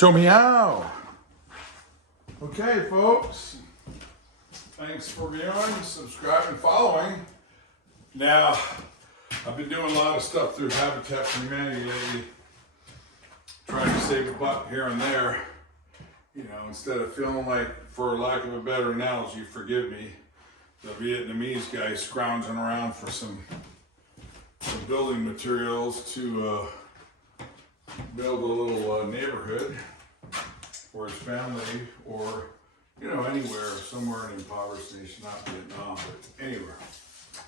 Show me how. Okay, folks. Thanks for viewing, subscribing, following. Now, I've been doing a lot of stuff through Habitat for Humanity lately, trying to save a buck here and there. You know, instead of feeling like, for lack of a better analogy, forgive me, the Vietnamese guy scrounging around for some building materials to build a little neighborhood for his family, or you know, anywhere, somewhere in an impoverished nation, not Vietnam, but anywhere.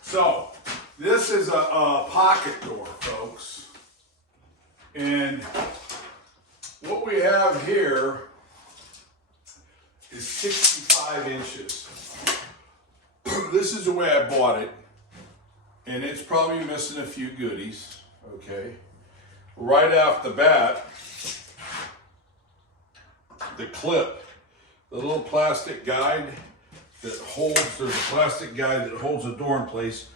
So this is a pocket door, folks, and what we have here is 65 inches. This is the way I bought it, and it's probably missing a few goodies. Okay, right off the bat, the clip, the little plastic guide that holds, there's a plastic guide that holds the door in place,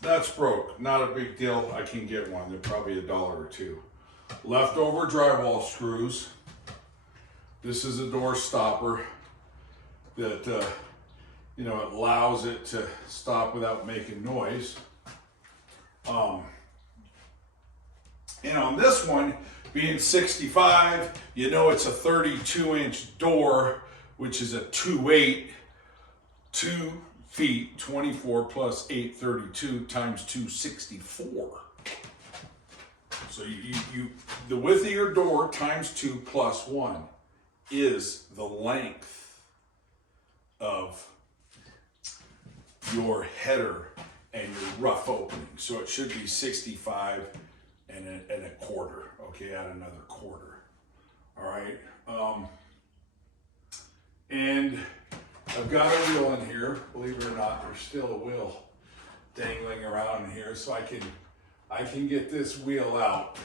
that's broke. Not a big deal, I can get one. They're probably $1 or $2. Leftover drywall screws. This is a door stopper that you know, it allows it to stop without making noise. And on this one, being 65, you know it's a 32-inch door, which is a 2.8, 2 feet, 24 plus 8, 32 times 2, 64. So the width of your door times 2 plus 1 is the length of your header and your rough opening. So it should be 65 and a quarter. Okay, add another quarter. All right. And I've got a wheel in here. Believe it or not, there's still a wheel dangling around in here, so I can get this wheel out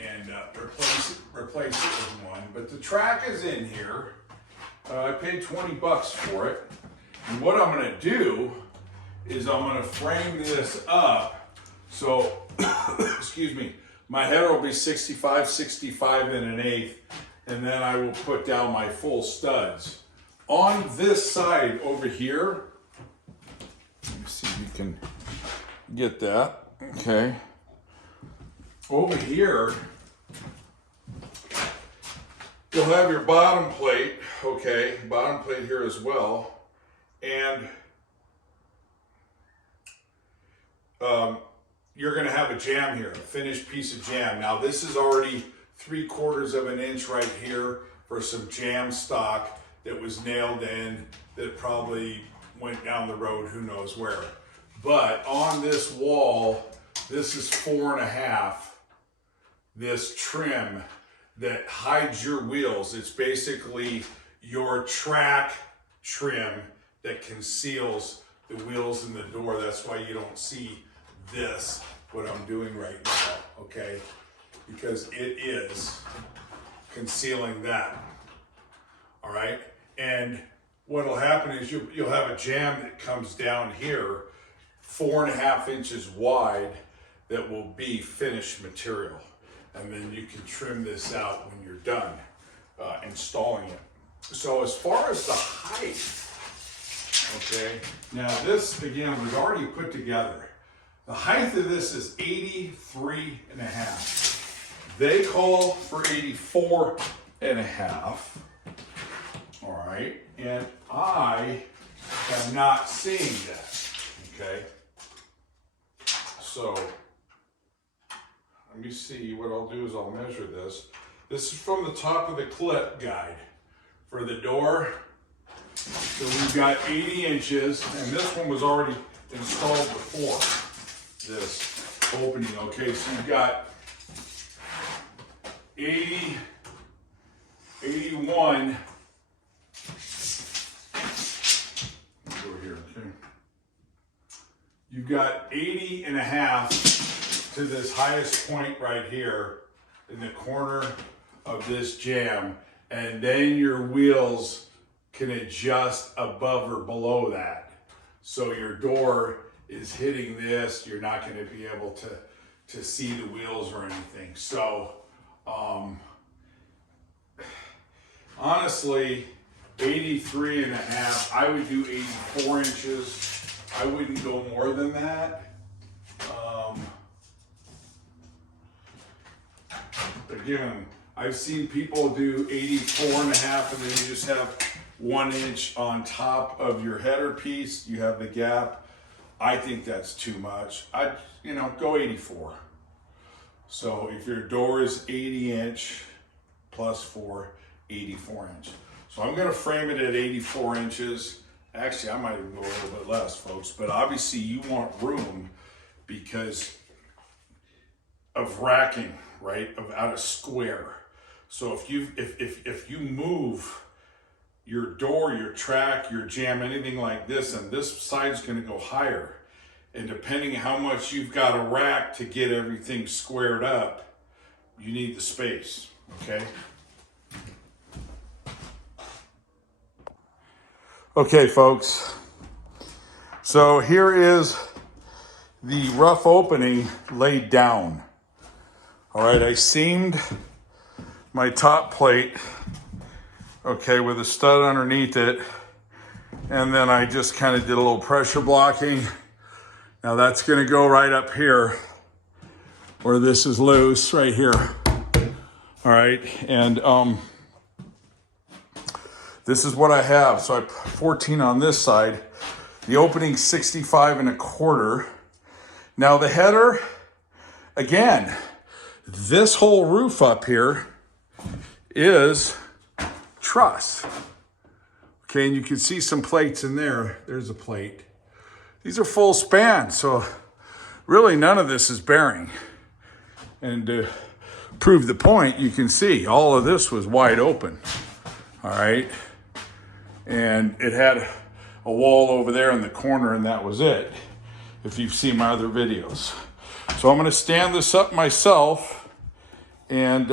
and replace it with one. But the track is in here. I paid 20 bucks for it. And what I'm gonna do is I'm gonna frame this up so, excuse me, my header will be 65 and an eighth, and then I will put down my full studs. On this side over here, let me see if you can get that, okay. Over here, you'll have your bottom plate, okay, bottom plate here as well, and you're gonna have a jamb here, a finished piece of jamb. Now this is already 3/4 of an inch right here for some jamb stock that was nailed in, that probably went down the road, who knows where. But on this wall, this is 4.5, this trim that hides your wheels. It's basically your track trim that conceals the wheels in the door. That's why you don't see this, what I'm doing right now, okay? Because it is concealing that, all right? And what'll happen is you'll have a jamb that comes down here, 4.5 inches wide, that will be finished material. And then you can trim this out when you're done installing it. So as far as the height, okay, now this, again, was already put together. The height of this is 83.5. They call for 84.5. All right, and I have not seen that, okay? So, let me see, what I'll do is I'll measure this. This is from the top of the clip guide for the door. So we've got 80 inches, and this one was already installed before this opening, okay? So you've got 80, 81, over here, okay? You've got 80.5 to this highest point right here in the corner of this jamb, and then your wheels can adjust above or below that. So your door is hitting this, you're not going to be able to see the wheels or anything. So honestly, 83.5. I would do 84 inches. I wouldn't go more than that. Again, I've seen people do 84.5 and then you just have 1 inch on top of your header piece. You have the gap. I think that's too much. I'd, go 84. So if your door is 80 inch plus 4, 84 inch. So I'm going to frame it at 84 inches. Actually, I might even go a little bit less, folks, but obviously you want room because of racking, right? Out of square. So if you move your door, your track, your jamb, anything like this, and this side's going to go higher. And depending how much you've got to rack to get everything squared up, you need the space, okay? Okay, folks. So here is the rough opening laid down. All right, I seamed my top plate, okay, with a stud underneath it. And then I just kind of did a little pressure blocking. Now that's gonna go right up here where this is loose, right here. All right, and this is what I have. So I put 14 on this side. The opening's 65.25. Now the header, again, this whole roof up here is truss. Okay, and you can see some plates in there. There's a plate. These are full span, so really none of this is bearing. And to prove the point, you can see all of this was wide open. All right, and it had a wall over there in the corner, and that was it, if you've seen my other videos. So I'm gonna stand this up myself, and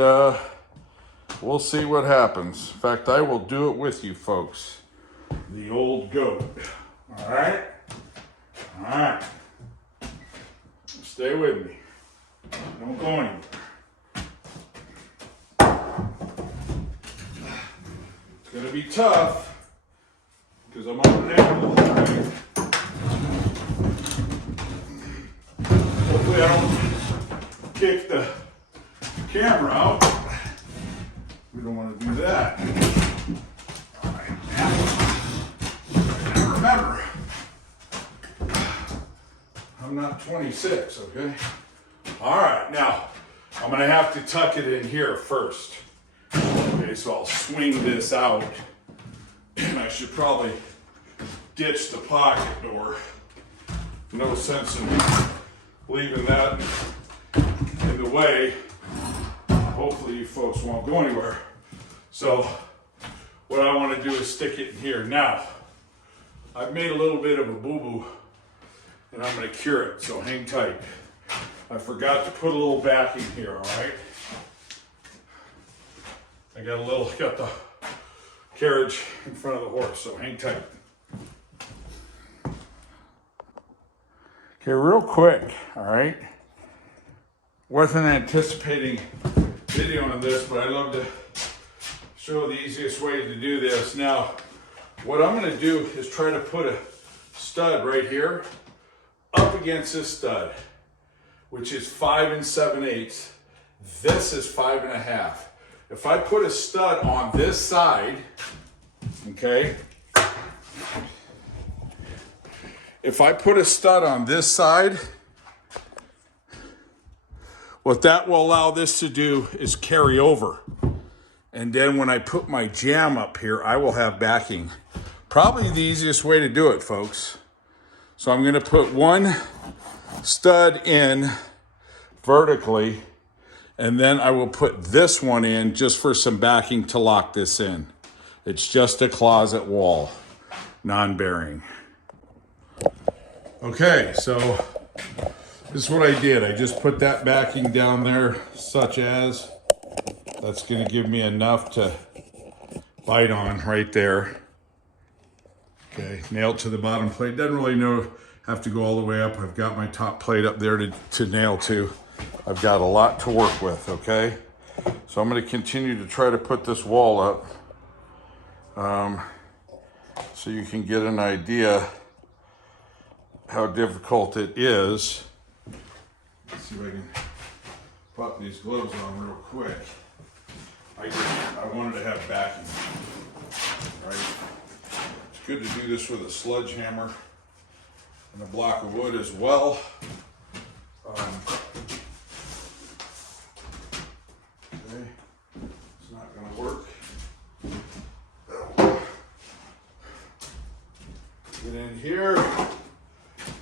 we'll see what happens. In fact, I will do it with you folks. The old goat. All right? All right. Stay with me. Don't go anywhere. It's gonna be tough because I'm on an angle. Right? Hopefully I don't kick the camera out. We don't want to do that. All right, now remember, I'm not 26, okay? All right, now I'm gonna have to tuck it in here first. Okay, so I'll swing this out, and I should probably ditch the pocket door. No sense in leaving that in the way. Hopefully you folks won't go anywhere. So what I want to do is stick it in here. Now, I've made a little bit of a boo-boo, and I'm going to cure it, so hang tight. I forgot to put a little backing here, all right? I got the carriage in front of the horse, so hang tight. Okay, real quick, all right? Wasn't anticipating videoing this, but I love to show the easiest way to do this. Now, what I'm gonna do is try to put a stud right here up against this stud, which is 5 7/8. This is 5 1/2. If I put a stud on this side, okay? If I put a stud on this side, what that will allow this to do is carry over. And then when I put my jamb up here, I will have backing. Probably the easiest way to do it, folks. So I'm gonna put one stud in vertically, and then I will put this one in just for some backing to lock this in. It's just a closet wall, non-bearing. Okay, so this is what I did. I just put that backing down there, such as, that's gonna give me enough to bite on right there. Okay, nailed to the bottom plate. Doesn't really have to go all the way up. I've got my top plate up there to nail to. I've got a lot to work with, okay? So I'm gonna continue to try to put this wall up. so you can get an idea how difficult it is. Let's see if I can pop these gloves on real quick. I wanted to have backing, right? It's good to do this with a sledgehammer and a block of wood as well. Okay, it's not going to work. Get in here,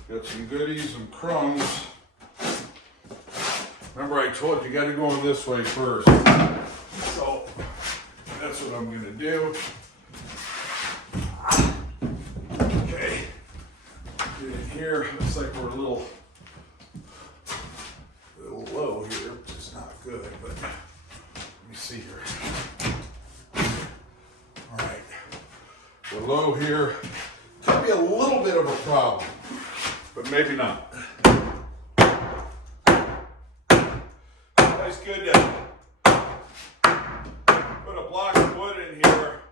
got some goodies and crumbs. Remember I told you, you got to go in this way first. So that's what I'm going to do. Okay, get in here. Looks like we're a little low here, which is not good, but let me see here. All right, we're low here. Could be a little bit of a problem, but maybe not. It's good to put a block of wood in here,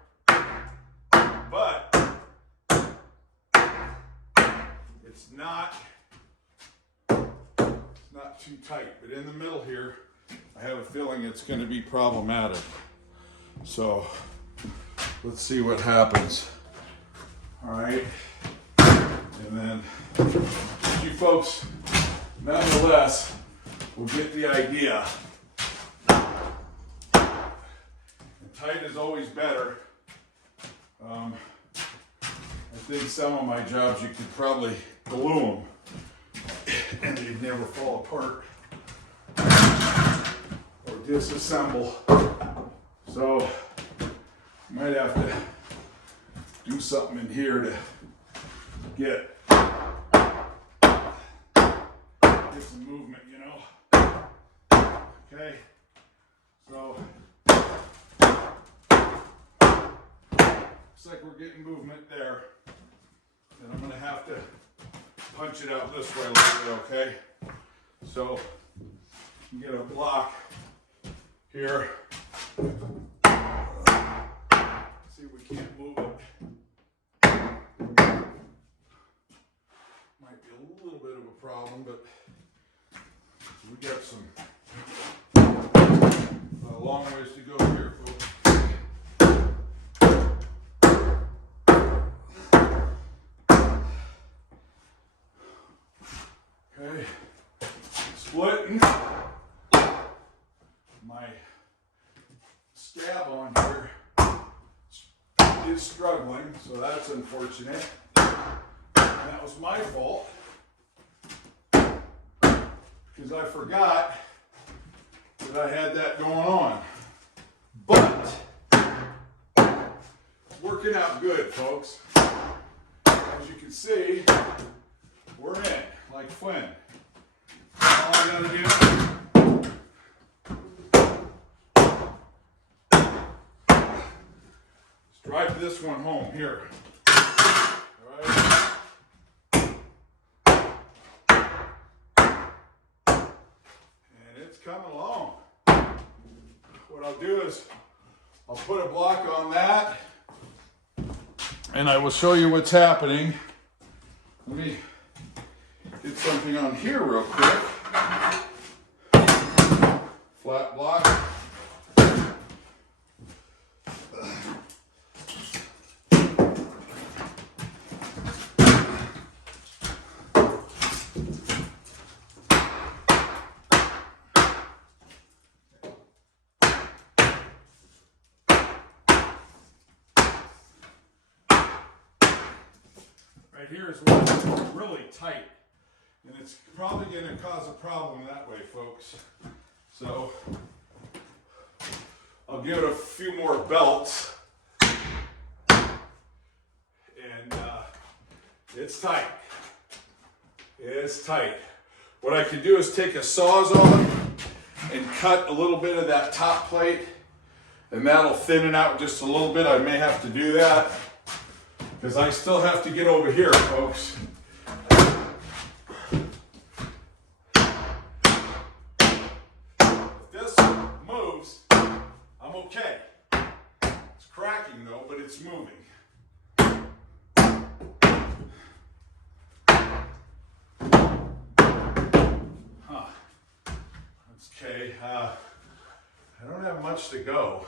but it's not too tight. But in the middle here, I have a feeling it's going to be problematic. So let's see what happens. All right, and then you folks, nonetheless, will get the idea. And tight is always better. I think some of my jobs you could probably glue them and they'd never fall apart or disassemble. So you might have to do something in here to get some movement, you know. Okay, so looks like we're getting movement there. And I'm gonna have to punch it out this way a little bit, okay? So you get a block here. See if we can't move it. Might be a little bit of a problem, but we got some a long ways to go here, folks. Okay, splitting. My scab on here is struggling, so that's unfortunate. That was my fault because I forgot that I had that going on. But it's working out good, folks. As you can see, we're in like Flynn. All I gotta do is drive this one home here. All right. And it's coming along. What I'll do is I'll put a block on that and I will show you what's happening. Let me get something on here real quick. Flat block. Right here is what's really tight. And it's probably going to cause a problem that way, folks. So I'll give it a few more belts. And it's tight. It's tight. What I could do is take a Sawzall and cut a little bit of that top plate, and that'll thin it out just a little bit. I may have to do that because I still have to get over here, folks. If this moves, I'm okay. It's cracking though, but it's moving. Okay, I don't have much to go.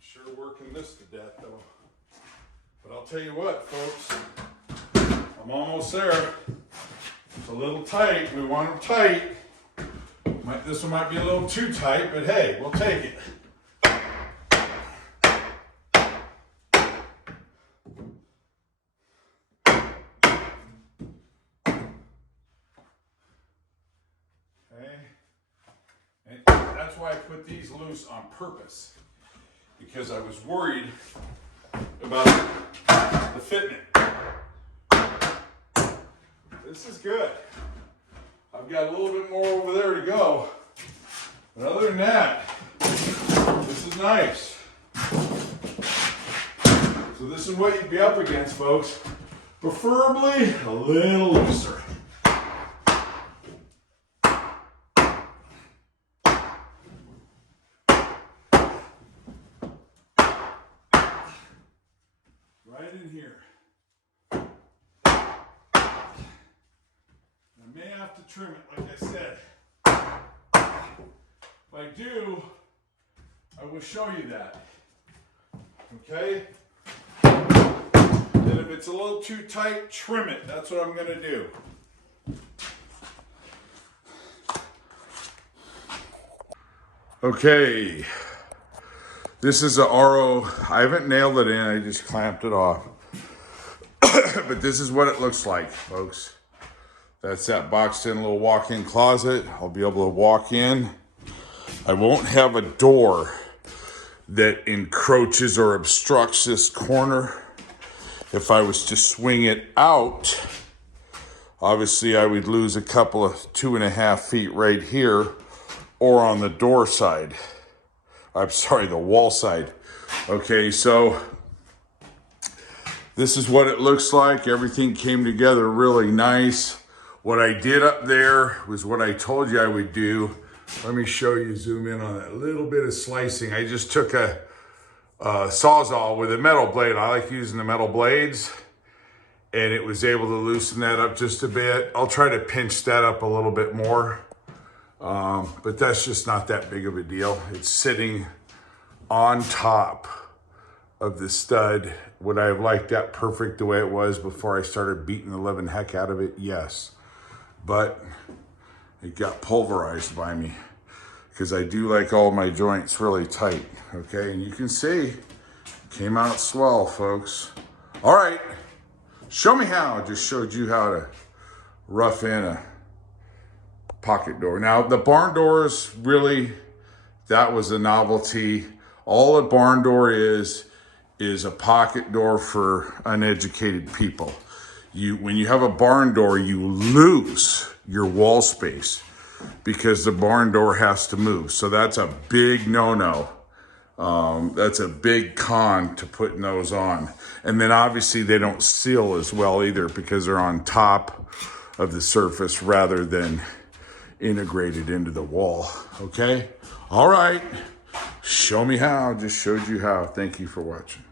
Sure working this to death though. But I'll tell you what, folks, I'm almost there. It's a little tight. We want them tight. This one might be a little too tight, but hey, we'll take it. And that's why I put these loose on purpose, because I was worried about the fitment. This is good. I've got a little bit more over there to go, but other than that, this is nice. So this is what you'd be up against, folks. Preferably a little looser. Right in here. I may have to trim it, like I said. If I do, I will show you that. Okay? And if it's a little too tight, trim it. That's what I'm going to do. Okay. This is a RO. I haven't nailed it in, I just clamped it off. But this is what it looks like, folks. That's that boxed in little walk-in closet. I'll be able to walk in. I won't have a door that encroaches or obstructs this corner. If I was to swing it out, obviously I would lose a couple of 2.5 feet right here or on the door side. I'm sorry, the wall side. Okay, so this is what it looks like. Everything came together really nice. What I did up there was what I told you I would do. Let me show you, zoom in on that little bit of slicing. I just took a Sawzall with a metal blade. I like using the metal blades, and it was able to loosen that up just a bit. I'll try to pinch that up a little bit more. But that's just not that big of a deal. It's sitting on top of the stud. Would I have liked that perfect the way it was before I started beating the living heck out of it? Yes. But it got pulverized by me because I do like all my joints really tight. Okay, and you can see it came out swell, folks. All right, show me how. I just showed you how to rough in a pocket door. Now the barn doors, really, that was a novelty. All a barn door is a pocket door for uneducated people. When you have a barn door, you lose your wall space because the barn door has to move. So that's a big no-no. That's a big con to putting those on. And then obviously they don't seal as well either because they're on top of the surface rather than integrated into the wall. Okay? All right. Show me how. Just showed you how. Thank you for watching.